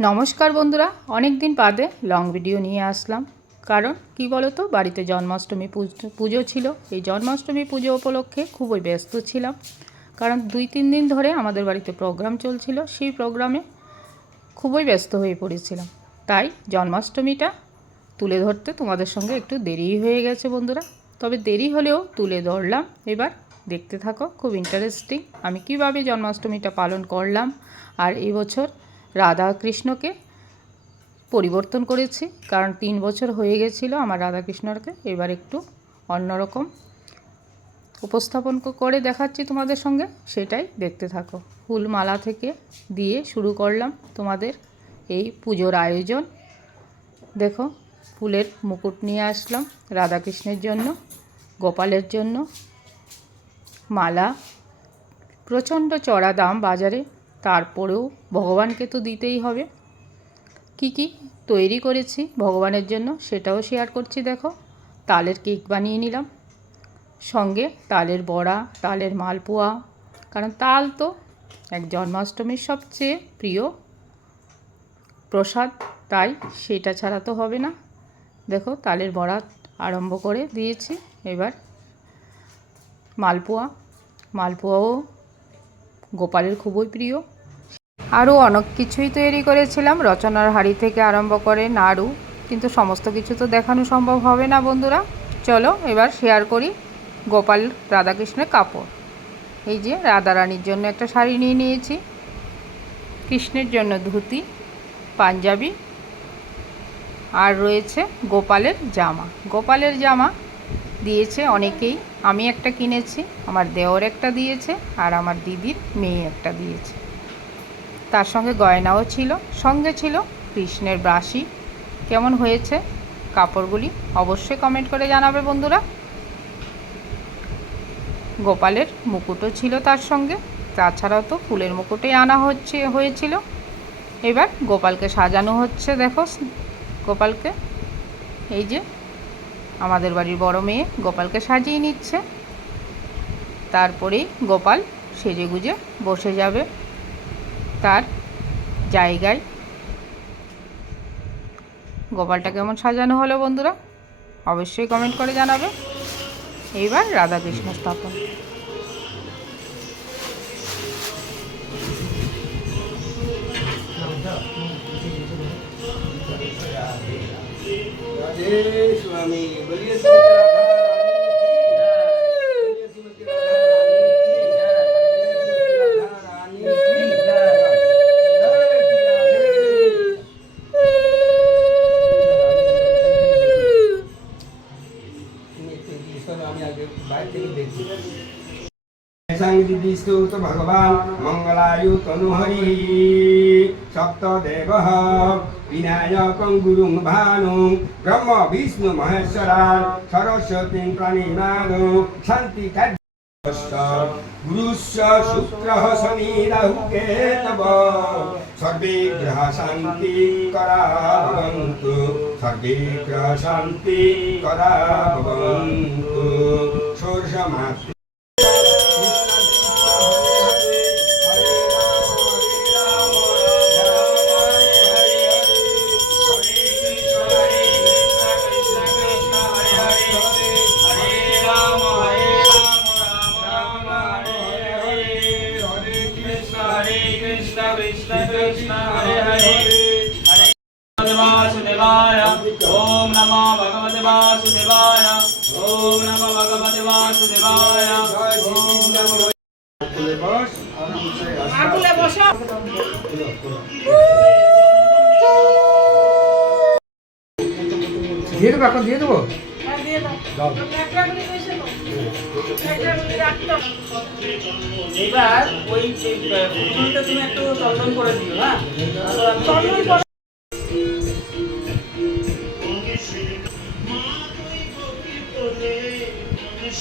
নমস্কার বন্ধুরা অনেক দিন বাদে লং ভিডিও নিয়ে আসলাম। কারণ কি তো বাড়িতে জন্মাষ্টমী পুজ- ছিল। এই জন্মাষ্টমী পুজো উপলক্ষে খুবই ব্যস্ত ছিলাম। কারণ দুই তিন দিন ধরে আমাদের বাড়িতে প্রোগ্রাম চলছিল। সেই প্রোগ্রামে খুবই ব্যস্ত হয়ে পড়েছিলাম। তাই জন্মাষ্টমীটা তুলে ধরতে তোমাদের সঙ্গে একটু দেরি হয়ে গেছে বন্ধুরা। তবে দেরি হলেও তুলে ধরলাম। এবার দেখতে থাকো, খুব ইন্টারেস্টিং আমি কীভাবে জন্মাষ্টমীটা পালন করলাম। আর এই বছর রাধা কৃষ্ণকে পরিবর্তন করেছি। কারণ তিন বছর হয়ে গেছিল আমার রাধাকৃষ্ণকে। এবার একটু অন্যরকম উপস্থাপন করে দেখাচ্ছি তোমাদের সঙ্গে। সেটাই দেখতে থাকো। ফুলমালা থেকে দিয়ে শুরু করলাম তোমাদের এই পুজোর আয়োজন। দেখো, ফুলের মুকুট নিয়ে আসলাম রাধাকৃষ্ণের জন্য, গোপালের জন্য, মালা, প্রচণ্ড চড়া দাম বাজারে। তারপরেও ভগবানকে তো দিতেই হবে। কি কি তৈরি করেছি ভগবানের জন্য সেটাও শেয়ার করছি দেখো। তালের কেক বানিয়ে নিলাম। সঙ্গে তালের বড়া, তালের মালপোয়া, কারণ তাল তো এক জন্মাষ্টমীর সবচেয়ে প্রিয় প্রসাদ, তাই সেটা ছাড়া তো হবে না। দেখো তালের বড়া আরম্ভ করে দিয়েছি। এবার মালপোয়া। মালপোয়াও গোপালের খুবই প্রিয়। আরও অনেক কিছুই তৈরি করেছিলাম। রচনার হাড়ি থেকে আরম্ভ করে নাড়ু, কিন্তু সমস্ত কিছু তো দেখানো সম্ভব হবে না বন্ধুরা। চলো এবার শেয়ার করি গোপাল রাধাকৃষ্ণের কাপড়। এই যে রাধারানীর জন্য একটা শাড়ি নিয়ে নিয়েছি। কৃষ্ণের জন্য ধুতি, পাঞ্জাবি, আর রয়েছে গোপালের জামা। গোপালের জামা দিয়েছে অনেকেই। আমি একটা কিনেছি, আমার দেওর একটা দিয়েছে, আর আমার দিদির মেয়ে একটা দিয়েছে। তার সঙ্গে গয়নাও ছিল, সঙ্গে ছিল কৃষ্ণের ব্রাশি। কেমন হয়েছে কাপড়গুলি? অবশ্যই কমেন্ট করে জানাবে বন্ধুরা। গোপালের মুকুটও ছিল তার সঙ্গে, তাছাড়াও তো ফুলের মুকুটই আনা হচ্ছে, হয়েছিল। এবার গোপালকে সাজানো হচ্ছে, দেখো গোপালকে। এই যে আমাদের বাড়ির বড় মেয়ে গোপালকে সাজিয়ে নিচ্ছে। তারপরেই গোপাল সেজে গুজে বসে যাবে। তার জায়গায়। গোপালটা কেমন সাজানো হলো বন্ধুরা? অবশ্যই কমেন্ট করে জানাবে। এইবার রাধাকৃষ্ণ স্থাপন। राधे সংযুধিষ্ঠুত ভগবান মঙ্গলায়ু তনুহরি সপ্তদেব বিনায়কং গুরুং ভানু ব্রহ্ম বিষ্ণু মহেশ্বরান সরস্বতী প্রণিমানু শান্তি গুরুস্য শুক্র শনি রাহু কেতব সর্বে গ্রহ শান্তি করা ভবন্তু সর্বে দিয়ে দেবো এখন দিয়ে দেবো? এবার ওই তুমি একটু চন্দন করে দিও হ্যাঁ? না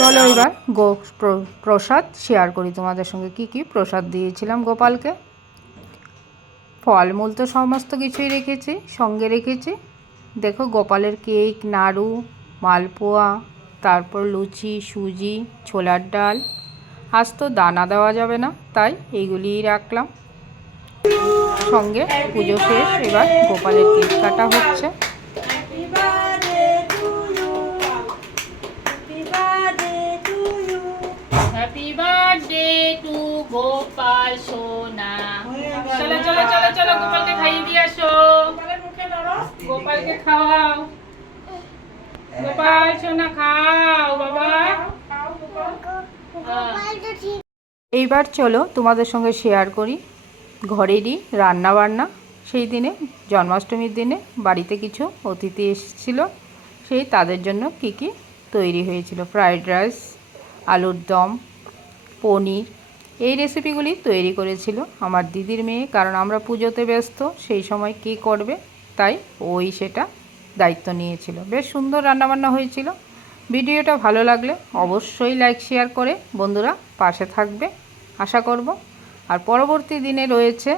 চলো এবার গো প্র- প্রসাদ শেয়ার করি তোমাদের সঙ্গে। কি কি প্রসাদ দিয়েছিলাম গোপালকে? ফলমূল তো সমস্ত কিছুই রেখেছি, সঙ্গে রেখেছি। দেখো গোপালের কেক, নাড়ু, মালপোয়া, তারপর লুচি, সুজি, ছোলার ডাল। আজ তো দানা দেওয়া যাবে না, তাই এইগুলিই রাখলাম। সঙ্গে পুজো শেষ, এবার গোপালের কেক কাটা হচ্ছে। টু গোপাল সোনা। চলো চলো চলো চলো গোপালকে খাইয়ে দিয়ে আসো। গোপালকে খাওয়াও। গোপাল সোনা খাও বাবা। এইবার চলো তোমাদের সঙ্গে শেয়ার করি। ঘরেরই রান্না বান্না সেই দিনে জন্মাষ্টমীর দিনে বাড়িতে কিছু অতিথি এসেছিল। সেই তাদের জন্য কি কি তৈরি হয়েছিল? ফ্রাইড রাইস আলুর দম পনির এই রেসিপিগুলি তৈরি করেছিল আমার দিদির মেয়ে, কারণ আমরা পুজোতে ব্যস্ত, সেই সময় কী করবে, তাই ওই সেটা দায়িত্ব নিয়েছিল। বেশ সুন্দর রান্নাবান্না হয়েছিল। ভিডিওটা ভালো লাগলে অবশ্যই লাইক শেয়ার করে বন্ধুরা পাশে থাকবে, আশা করব। আর পরবর্তী দিনে রয়েছে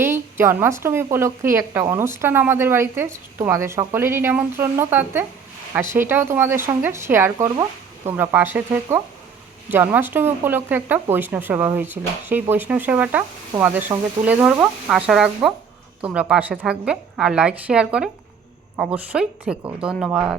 এই জন্মাষ্টমী উপলক্ষেই একটা অনুষ্ঠান আমাদের বাড়িতে, তোমাদের সকলেরই নেমন্ত্রণ তাতে, আর সেটাও তোমাদের সঙ্গে শেয়ার করব। তোমরা পাশে থেকো। জন্মাষ্টমী উপলক্ষে একটা বৈষ্ণব সেবা হয়েছিল। সেই বৈষ্ণব সেবাটা তোমাদের সঙ্গে তুলে ধরবো। আশা রাখব তোমরা পাশে থাকবে আর লাইক শেয়ার করে অবশ্যই থেকো। ধন্যবাদ।